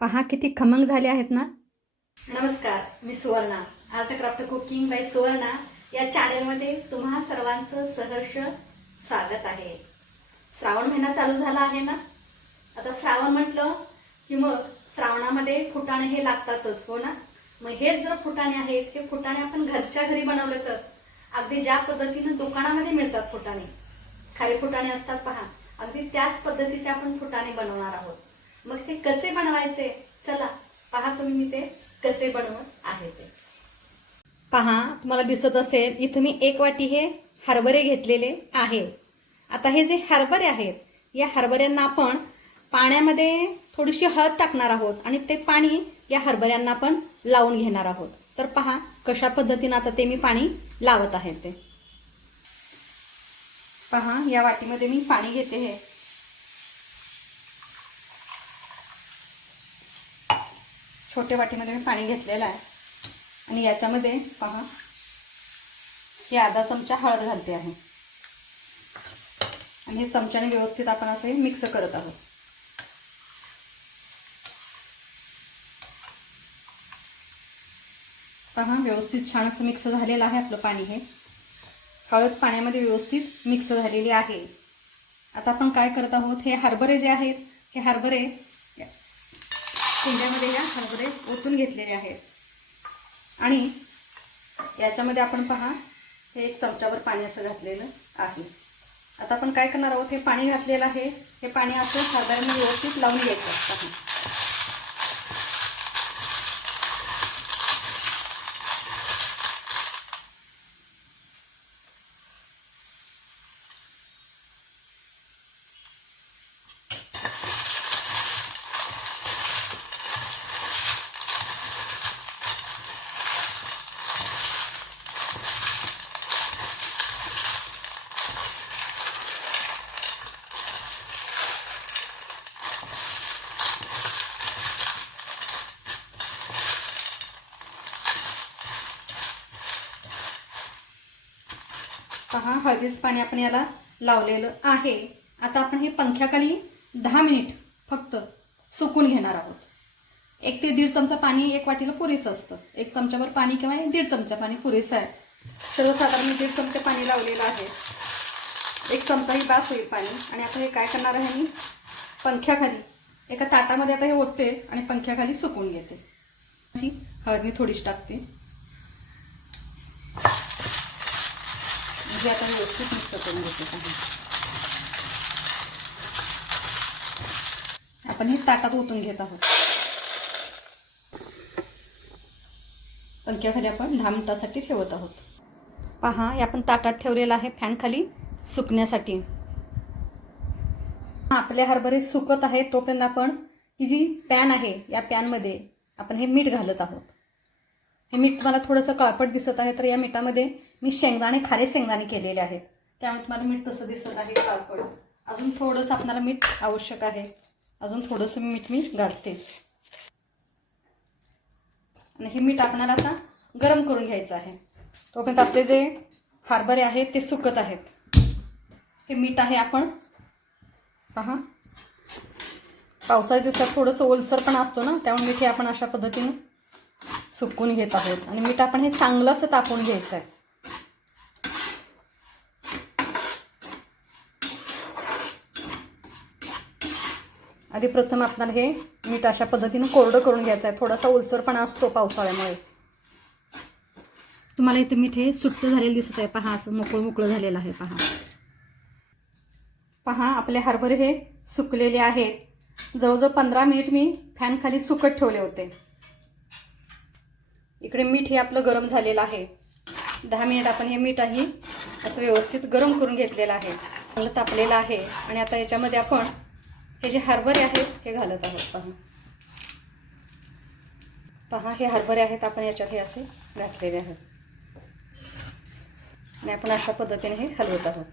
पहा किती खमंग झाले आहेत ना. नमस्कार मी Suvarna art craft cooking by Suvarna. या चॅनेलमध्ये तुम्हा सर्वांचं सहर्ष स्वागत आहे. श्रावण महिना चालू झाला आहे ना? आता श्रावण म्हटलं की मग श्रावणामध्ये फुटाणे हे लागतातच हो ना? मग हेच जर फुटाणे आहेत हे फुटाणे आपण घरच्या घरी बनवले तर अगदी ज्या पद्धतीनं दुकानामध्ये मिळतात फुटाणे. खाली फुटाणे असतात पहा. अगदी त्याच पद्धतीचे आपण फुटाणे बनवणार आहोत. मग ते कसे बनवायचे? चला पहा तुम्ही मी ते कसे बनवत आहे ते. पहा तुम्हाला दिसत असेल इथं मी एक वाटी हे हरभरे घेतलेले आहे. आता हे जे हरभरे आहेत या हरभऱ्यांना आपण पाण्यामध्ये थोडीशी हळद टाकणार आहोत आणि ते पाणी या हरभऱ्यांना आपण लावून घेणार आहोत. तर पहा कशा पद्धतीनं आता ते मी पाणी लावत आहे ते. पहा या वाटीमध्ये मी पाणी घेते हे. छोट्या वाटीमध्ये मी पाणी घेतलेलं आहे. आणि याच्यामध्ये पहा हे अर्धा चमचा हळद घालते आहे. आणि हे चमच्याने व्यवस्थित आपण असे मिक्स करत आहोत. पहा व्यवस्थित छान असं मिक्स झालेलं आहे आपलं पाणी हे. हळद पाण्यामध्ये व्यवस्थित मिक्स झालेली आहे. आता आपण काय करत आहोत हे हरभरे जे आहेत हे हरभरे कुंड्यामध्ये या हरभरे ओतून घेतलेले आहेत. आणि याच्यामध्ये आपण पहा हे एक चमच्यावर पाणी असं घातलेलं आहे. आता आपण काय करणार आहोत हे पाणी घातलेलं आहे. हे पाणी असं हरभऱ्यांना व्यवस्थित लावून घ्यायचं पहा. पहा हळदीचं पाणी आपण याला लावलेलं आहे. आता आपण हे पंख्याखाली दहा मिनिट फक्त सुकून घेणार आहोत. एक ते दीड चमचा पाणी एक वाटीला पुरेसं असतं. एक चमच्यावर पाणी किंवा एक दीड चमचा पाणी पुरेसं आहे. सर्वसाधारण दीड चमचे पाणी लावलेलं आहे. एक चमचाही बास होईल पाणी. आणि आता हे काय करणार आहे मी? पंख्याखाली एका ताटामध्ये आता हे ओतते आणि पंख्याखाली सुकून घेते. अशी हळद मी थोडीशी टाकते. म्हणजे आता व्यवस्थित मिक्स करून घेते आहे. आपण हे ताटात ओतून घेत आहोत. पंख्याखाली आपण दहा मिनिटासाठी ठेवत आहोत. पहा हे आपण ताटात ठेवलेलं आहे फॅन खाली सुकण्यासाठी. आपले हरभरे सुकत आहे तोपर्यंत आपण ही जी पॅन आहे या पॅनमध्ये आपण हे मीठ घालत आहोत. हे मीठ मला थोडंसं काळपट दिसत आहे तर या मिठामध्ये मी शेंगदाणे खारे शेंगदाणे केलेले आहेत. त्यामुळे तुम्हाला मीठ तसं दिसत आहे पापड अजून थोडंसं आपणाला मीठ आवश्यक आहे. अजून थोडंसं मीठ मी घालते. आणि हे मीठ आपणाला आता गरम करून घ्यायचं आहे. तोपर्यंत आपले जे हरभरे आहेत ते सुकत आहेत. हे मीठ आहे आपण. पहा. पावसाळ्या दिवसात थोडंसं ओलसर पण असतो ना त्यामुळे मीठ हे आपण अशा पद्धतीने सुकून घेत आहोत. आणि मीठ आपण हे चांगलं असं तापून घ्यायचं आहे. आधी प्रथम आपल्याला हे मीठ अशा पद्धतीनं कोरडं करून घ्यायचं आहे. थोडासा ओलसरपणा असतो पावसाळ्यामुळे. तुम्हाला इथे मीठ हे सुट्ट झालेलं दिसत आहे. पहा असं मोकळं मोकळं झालेलं आहे. पहा. पहा आपले हरभरे हे सुकलेले आहेत. जवळजवळ पंधरा मिनिट मी फॅन खाली सुकत ठेवले होते. इकडे मीठ हे आपलं गरम झालेलं आहे. दहा मिनिट आपण हे मीठ आहे असं व्यवस्थित गरम करून घेतलेलं आहे. चांगलं तापलेलं आहे. आणि आता याच्यामध्ये आपण हे जे हरभरे आहेत हे घालत आहोत. पहा. पहा हे हरभरे आहेत. आपण याच्यात हे असे घातलेले आहेत. आणि आपण अशा पद्धतीने हे हलवत आहोत.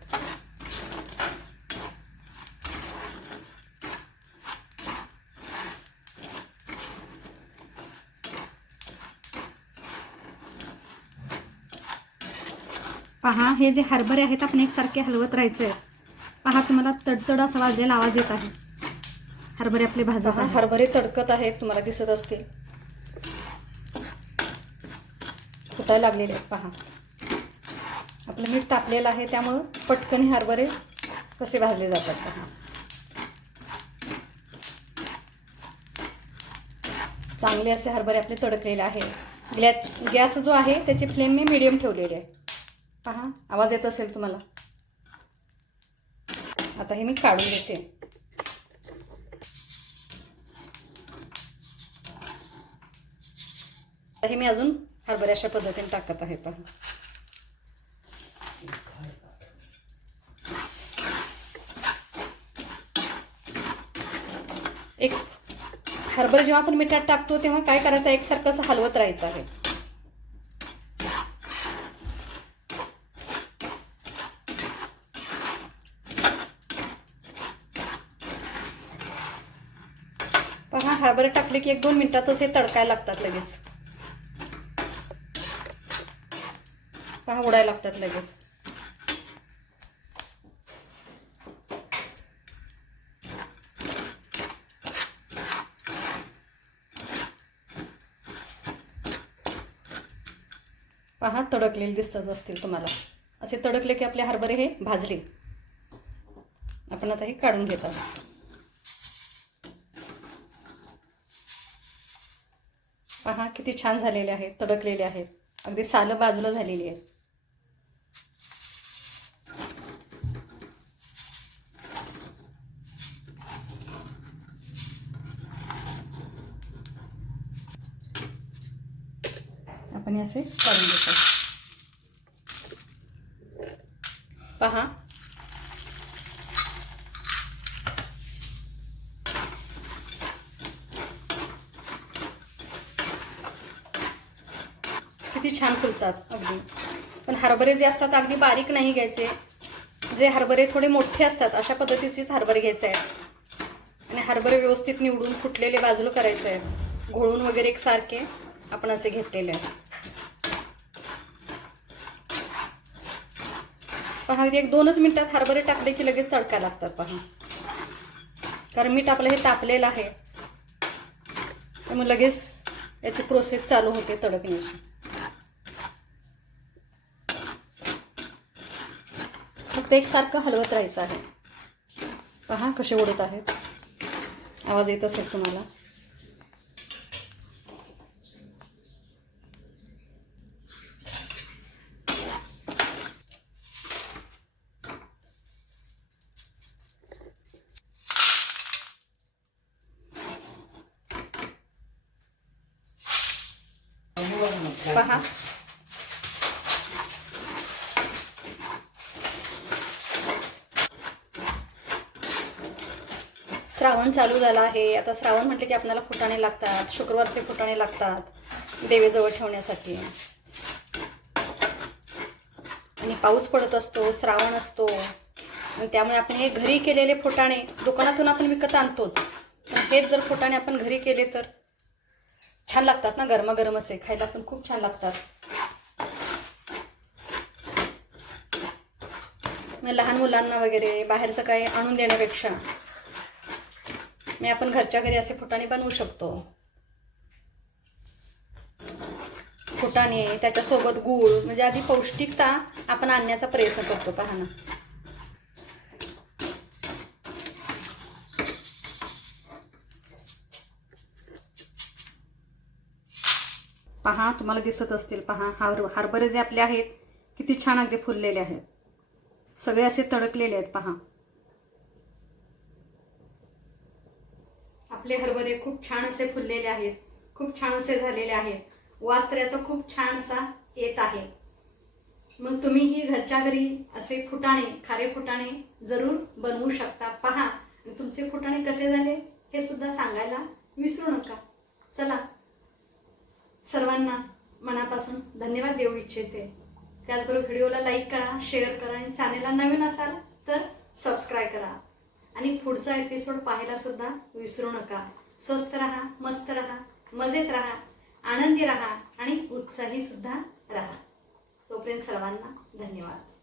पहा हे जे हरभरे आहेत आपण एकसारखे हलवत राहायचे पहा तुम्हाला तडतड असा वाजलेला आवाज येत आहे. हरभरे आपले भाजत आहे हरभरे तडकत आहेत तुम्हाला दिसत असतील. फुटायला लागलेले आहेत पहा. आपलं मीठ तापलेलं आहे त्यामुळं पटकन हे हरभरे कसे भाजले जातात पहा. चांगले असे हरभरे आपले तडकलेले आहे गॅस गॅस जो आहे त्याची फ्लेम मी मिडियम ठेवलेली आहे. पहा आवाज येत असेल तुम्हाला. आता हे मी काढून देते आता हे मी अजून हरभरे अशा पद्धतीने टाकत आहे पहा. एक हरभर जेव्हा आपण मिठात टाकतो तेव्हा काय करायचं? एकसारखं असं हलवत राहायचं आहे. पहा हरभरे टाकले की एक दोन मिनिटातच हे तडकायला लागतात लगेच. पहा उडायला लागतात लगेच. पहा तडकलेले दिसतच असतील तुम्हाला. असे तडकले की आपले हरभरे हे भाजले. आपण आता हे काढून घेत आहोत. पहा किती छान झालेले आहेत तडकलेले आहेत. अगदी सालं बाजूला झालेली आहेत. असे काढून घेतो पहा. किती छान फुलतात अगदी. पण हरभरे जे असतात अगदी बारीक नाही घ्यायचे. जे हरभरे थोडे मोठे असतात अशा पद्धतीचेच हरभरे घ्यायचे आहेत. आणि हरभरे व्यवस्थित निवडून फुटलेले बाजूला करायचे आहेत. घोळून वगैरे एकसारखे आपण असे घेतलेले आहेत. पहा अगदी एक दोनच मिनटात हरभरे टाकले की लगेच तडका लागतात पहा. कारण मीठ आपलं हे तापलेलं आहे. त्यामुळे लगेच याची प्रोसेस चालू होते तडकण्याची. फक्त एकसारखं हलवत राहायचं आहे. पहा कसे उडत आहेत. आवाज येत असेल तुम्हाला. पहा. श्रावण चालू झाला आहे. आता श्रावण म्हटलं की आपल्याला फुटाणे लागतात. शुक्रवारचे फुटाणे लागतात. देवेजवळ ठेवण्यासाठी. आणि पाऊस पडत असतो श्रावण असतो. आणि त्यामुळे आपण हे घरी केलेले फुटाणे दुकानातून आपण विकत आणतोच. पण हेच जर फुटाणे आपण घरी केले तर? छान लागतात ना गरमागरम असे खायला पण खूप छान लागतात. मग लहान मुलांना वगैरे बाहेरचं काही आणून देण्यापेक्षा मी आपण घरच्या घरी असे फुटाणे बनवू शकतो. फुटाणे त्याच्यासोबत गूळ म्हणजे आधी पौष्टिकता आपण आणण्याचा प्रयत्न करतो पहा पहा तुम्हाला दिसत असतील पहा हार हरभरे जे आपले आहेत किती छान अगदी फुललेले आहेत. सगळे असे तडकलेले आहेत पहा. आपले हरभरे खूप छान असे फुललेले आहेत खूप छान असे झालेले आहेत. वास तर याचा खूप छान असा येत आहे. मग तुम्ही ही घरच्या घरी असे फुटाणे खारे फुटाणे जरूर बनवू शकता. पहा आणि तुमचे फुटाणे कसे झाले हे सुद्धा सांगायला विसरू नका. चला सर्वांना मनापासून धन्यवाद देऊ इच्छिते. त्याचबरोबर व्हिडिओला लाईक करा शेअर करा आणि चॅनेलला नवीन असाल तर सबस्क्राईब करा. आणि पुढचा एपिसोड पाहायला सुद्धा विसरू नका. स्वस्त राहा मस्त राहा मजेत राहा आनंदी राहा आणि उत्साही सुद्धा राहा. तोपर्यंत सर्वांना धन्यवाद.